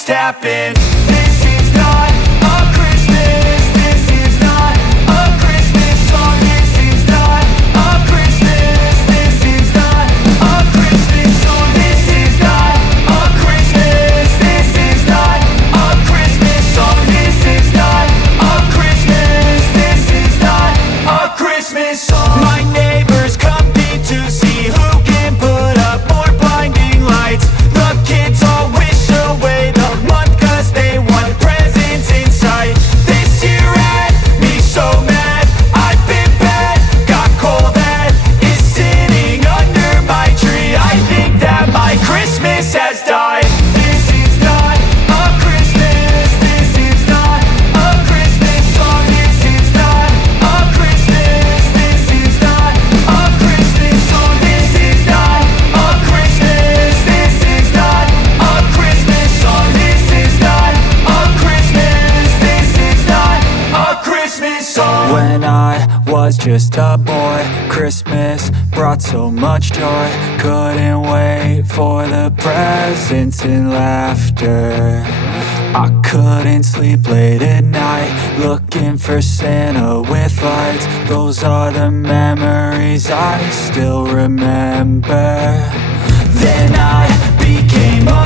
just happened. This is not a Christmas. This is not a Christmas song. This is not a Christmas. This is not a Christmas song. This is not a Christmas. This is not a Christmas song. This is not a Christmas. This is not a Christmas song. My neighbors compete to see who can put up more blinding lights. The kids all wish away the month 'cause they want presents in sight. This year had me so mad, I've been bad, got coal that is sitting under my tree. I think that my Christmas has died. This is not a Christmas. This is not a Christmas song. This is not a Christmas. This is not a Christmas song. This is not a Christmas. This is not a Christmas song. This is not a Christmas. This is not a Christmas song. When I was just a boy, Christmas brought so much joy. Couldn't wait for the presents and laughter. I couldn't sleep late at night, looking for Santa with lights. Those are the memories I still remember. Then I became a